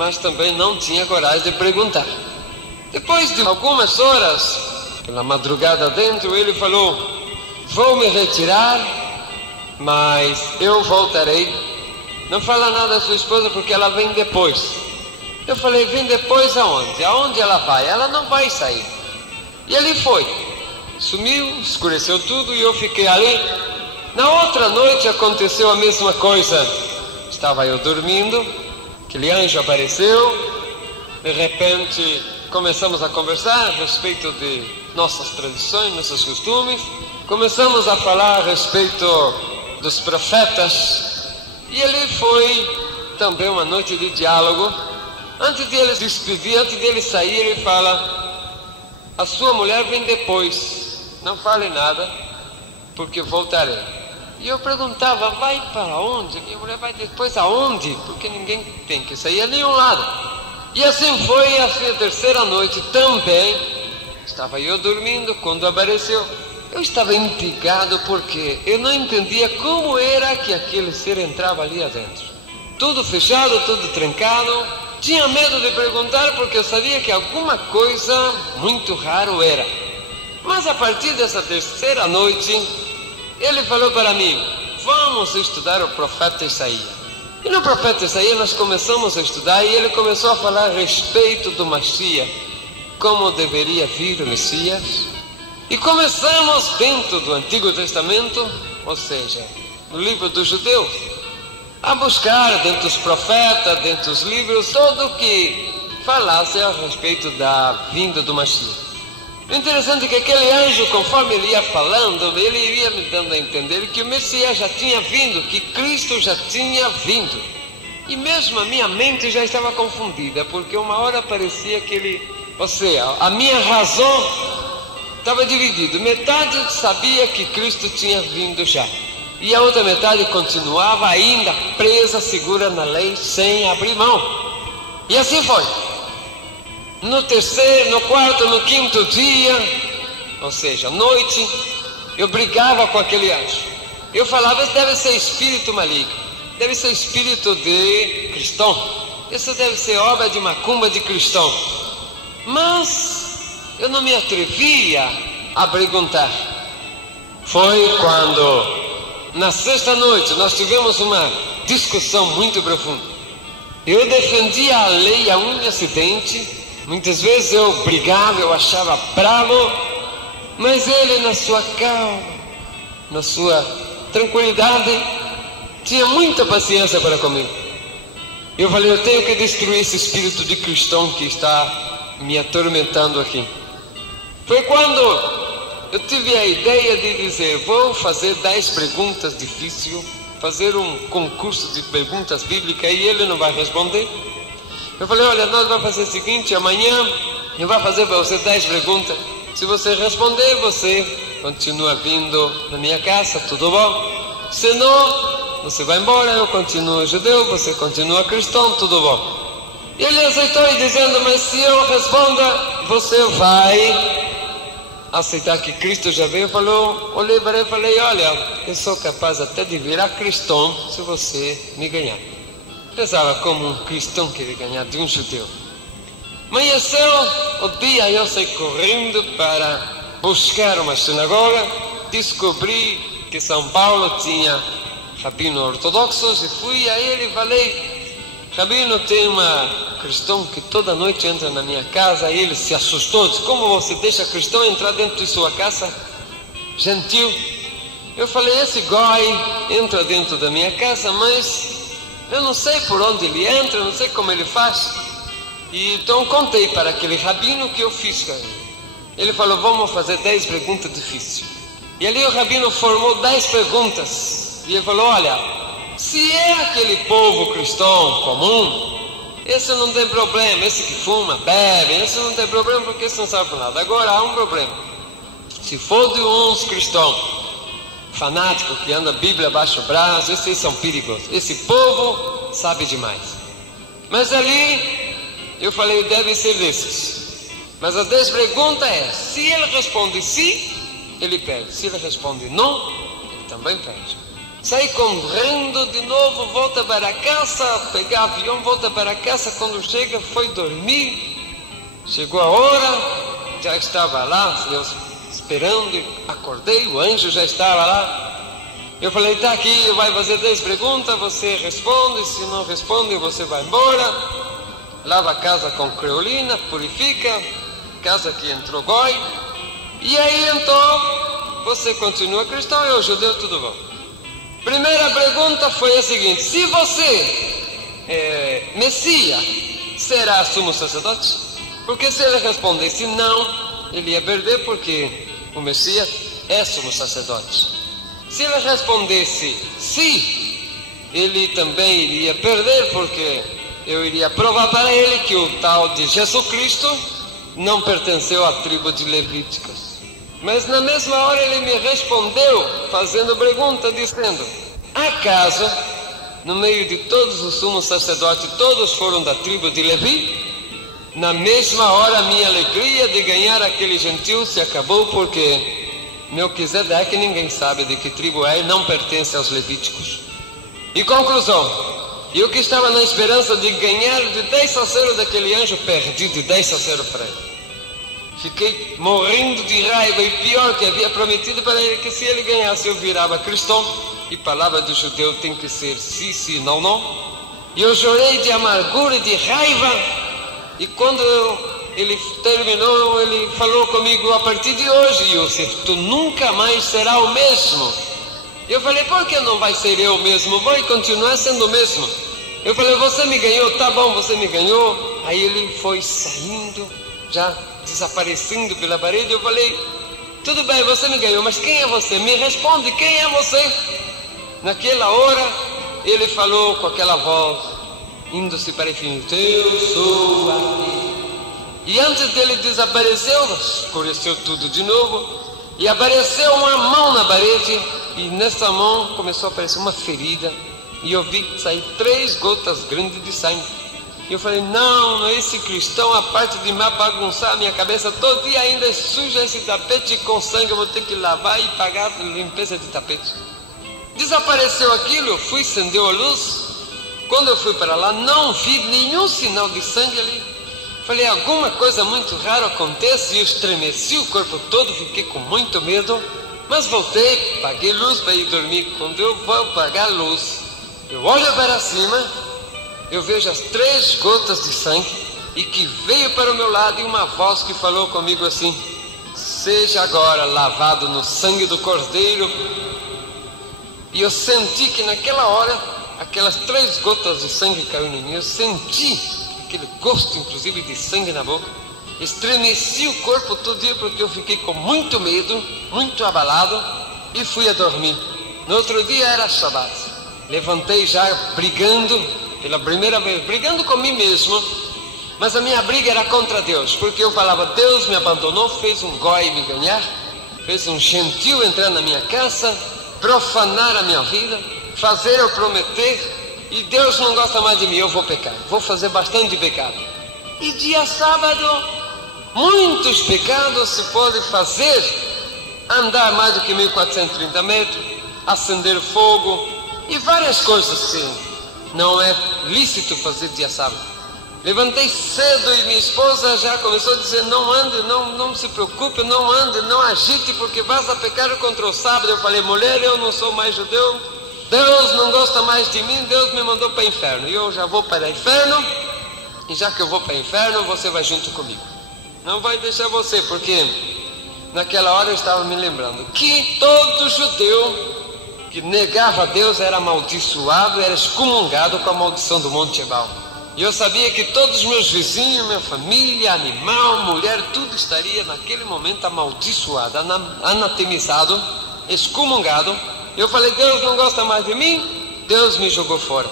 mas também não tinha coragem de perguntar. Depois de algumas horas, pela madrugada dentro, ele falou: vou me retirar, mas eu voltarei. Não fala nada à sua esposa porque ela vem depois. Eu falei: vem depois aonde? Aonde ela vai? Ela não vai sair. E ele foi. Sumiu, escureceu tudo e eu fiquei ali. Na outra noite aconteceu a mesma coisa. Estava eu dormindo, aquele anjo apareceu. De repente começamos a conversar a respeito de nossas tradições, nossos costumes. Começamos a falar a respeito dos profetas. E ele foi também uma noite de diálogo. Antes de ele se despedir, antes de ele sair, ele fala: a sua mulher vem depois, não fale nada, porque voltarei. E eu perguntava: vai para onde? Minha mulher vai depois aonde? Porque ninguém tem que sair a nenhum lado. E assim foi, assim a terceira noite também. Estava eu dormindo quando apareceu. Eu estava intrigado porque eu não entendia como era que aquele ser entrava ali adentro. Tudo fechado, tudo trancado. Tinha medo de perguntar porque eu sabia que alguma coisa muito raro era. Mas a partir dessa terceira noite, ele falou para mim: vamos estudar o profeta Isaías. E no profeta Isaías nós começamos a estudar e ele começou a falar a respeito do Messias, como deveria vir o Messias. E começamos dentro do Antigo Testamento, ou seja, no livro dos judeus, a buscar dentro dos profetas, dentro dos livros, tudo que falasse a respeito da vinda do Messias. O interessante é que aquele anjo, conforme ele ia falando, ele ia me dando a entender que o Messias já tinha vindo, que Cristo já tinha vindo. E mesmo a minha mente já estava confundida, porque uma hora parecia que ele, ou seja, a minha razão estava dividida. Metade sabia que Cristo tinha vindo já, e a outra metade continuava ainda presa, segura na lei, sem abrir mão. E assim foi. No terceiro, no quarto, no quinto dia, ou seja, noite, eu brigava com aquele anjo. Eu falava: isso deve ser espírito maligno, deve ser espírito de cristão, isso deve ser obra de macumba de cristão. Mas eu não me atrevia a perguntar. Foi quando, na sexta noite, nós tivemos uma discussão muito profunda. Eu defendia a lei a unha e dente. Muitas vezes eu brigava, eu achava bravo, mas ele, na sua calma, na sua tranquilidade, tinha muita paciência para comigo. Eu falei: eu tenho que destruir esse espírito de cristão que está me atormentando aqui. Foi quando eu tive a ideia de dizer: vou fazer 10 perguntas difíceis, fazer um concurso de perguntas bíblicas e ele não vai responder. Eu falei: olha, nós vamos fazer o seguinte, amanhã eu vou fazer para você 10 perguntas. Se você responder, você continua vindo na minha casa, tudo bom? Se não, você vai embora, eu continuo judeu, você continua cristão, tudo bom? E ele aceitou e dizendo: mas se eu responder, você vai aceitar que Cristo já veio? Olhei para ele e falei: olha, eu sou capaz até de virar cristão se você me ganhar. Pensava como um cristão queria ganhar de um judeu. Amanheceu o dia, eu saí correndo para buscar uma sinagoga. Descobri que São Paulo tinha rabinos ortodoxos e fui a ele e falei: rabino, tem uma cristão que toda noite entra na minha casa. E ele se assustou, disse: como você deixa cristão entrar dentro de sua casa? Gentil. Eu falei: esse goi entra dentro da minha casa, mas eu não sei por onde ele entra, não sei como ele faz. E então contei para aquele rabino que eu fiz com ele. Ele falou: vamos fazer 10 perguntas difíceis. E ali o rabino formou 10 perguntas. E ele falou: olha, se é aquele povo cristão comum, esse não tem problema. Esse que fuma, bebe, esse não tem problema porque esse não sabe por nada. Agora há um problema. Se for de uns cristãos fanático que anda a Bíblia abaixo do braço, esses são perigosos. Esse povo sabe demais. Mas ali eu falei: deve ser desses. Mas a 10 perguntas é: se ele responde sim, ele perde. Se ele responde não, ele também perde. Saí correndo de novo, volta para casa, pegar avião, volta para casa. Quando chega, foi dormir. Chegou a hora, já estava lá, eu esperando, acordei, o anjo já estava lá. Eu falei, tá aqui, vai fazer 10 perguntas, você responde, se não responde, você vai embora. Lava a casa com creolina, purifica, casa que entrou goi. E aí então, você continua cristão, eu judeu, tudo bom. Primeira pergunta foi a seguinte: se você Messias, será sumo sacerdote? Porque se ele respondesse não, ele ia perder, porque o Messias é sumo sacerdote. Se ele respondesse sim, ele também iria perder, porque eu iria provar para ele que o tal de Jesus Cristo não pertenceu à tribo de Levíticos. Mas na mesma hora ele me respondeu, fazendo pergunta, dizendo: acaso, no meio de todos os sumos sacerdotes, todos foram da tribo de Levi? Na mesma hora a minha alegria de ganhar aquele gentil se acabou, porque Melquisedeque ninguém sabe de que tribo é e não pertence aos levíticos. E conclusão, eu que estava na esperança de ganhar de 10 a daquele anjo, perdi de 10 a para ele. Fiquei morrendo de raiva, e pior, que havia prometido para ele que se ele ganhasse eu virava cristão, e palavra do judeu tem que ser sim, sim, não, não. E eu chorei de amargura e de raiva, e quando ele terminou, ele falou comigo: a partir de hoje, Yosef, tu nunca mais será o mesmo. Eu falei: por que não vai ser eu mesmo? Vou continuar sendo o mesmo. Eu falei: você me ganhou, tá bom, você me ganhou. Aí ele foi saindo, já desaparecendo pela parede. Eu falei: tudo bem, você me ganhou, mas quem é você? Me responde, quem é você? Naquela hora ele falou com aquela voz, indo-se para o infinito: eu sou aqui. E antes dele desapareceu, escureceu tudo de novo, e apareceu uma mão na parede, e nessa mão começou a aparecer uma ferida, e eu vi sair 3 gotas grandes de sangue. E eu falei: não, esse cristão, a parte de me bagunçar a minha cabeça, todo dia ainda é suja esse tapete com sangue, eu vou ter que lavar e pagar a limpeza de tapete. Desapareceu aquilo, fui, acendeu a luz. Quando eu fui para lá, não vi nenhum sinal de sangue ali. Falei: alguma coisa muito rara acontece, e eu estremeci o corpo todo, fiquei com muito medo, mas voltei, paguei luz para ir dormir. Quando eu vou apagar a luz, eu olho para cima, eu vejo as 3 gotas de sangue, e que veio para o meu lado, e uma voz que falou comigo assim: seja agora lavado no sangue do Cordeiro. E eu senti que naquela hora, aquelas 3 gotas de sangue caíram em mim, eu senti aquele gosto inclusive de sangue na boca, estremeci o corpo todo dia, porque eu fiquei com muito medo, muito abalado, e fui a dormir. No outro dia era Shabat, levantei já brigando, pela primeira vez, brigando com mim mesmo, mas a minha briga era contra Deus, porque eu falava: Deus me abandonou, fez um goi me ganhar, fez um gentil entrar na minha casa, profanar a minha vida, fazer eu prometer, e Deus não gosta mais de mim, eu vou pecar, vou fazer bastante pecado. E dia sábado, muitos pecados se pode fazer: andar mais do que 1430 metros, acender fogo e várias coisas que não é lícito fazer dia sábado. Levantei cedo e minha esposa já começou a dizer: não ande, não se preocupe, não ande, não agite, porque vas a pecar contra o sábado. Eu falei: mulher, eu não sou mais judeu, Deus não gosta mais de mim, Deus me mandou para o inferno, e eu já vou para o inferno, e já que eu vou para o inferno, você vai junto comigo. Não vai deixar você, porque naquela hora eu estava me lembrando que todo judeu que negava a Deus era amaldiçoado, era excomungado com a maldição do Monte Ebal. E eu sabia que todos os meus vizinhos, minha família, animal, mulher, tudo estaria naquele momento amaldiçoado, anatemizado, excomungado. Eu falei: Deus não gosta mais de mim, Deus me jogou fora.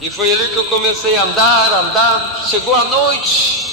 E foi ali que eu comecei a andar, chegou a noite,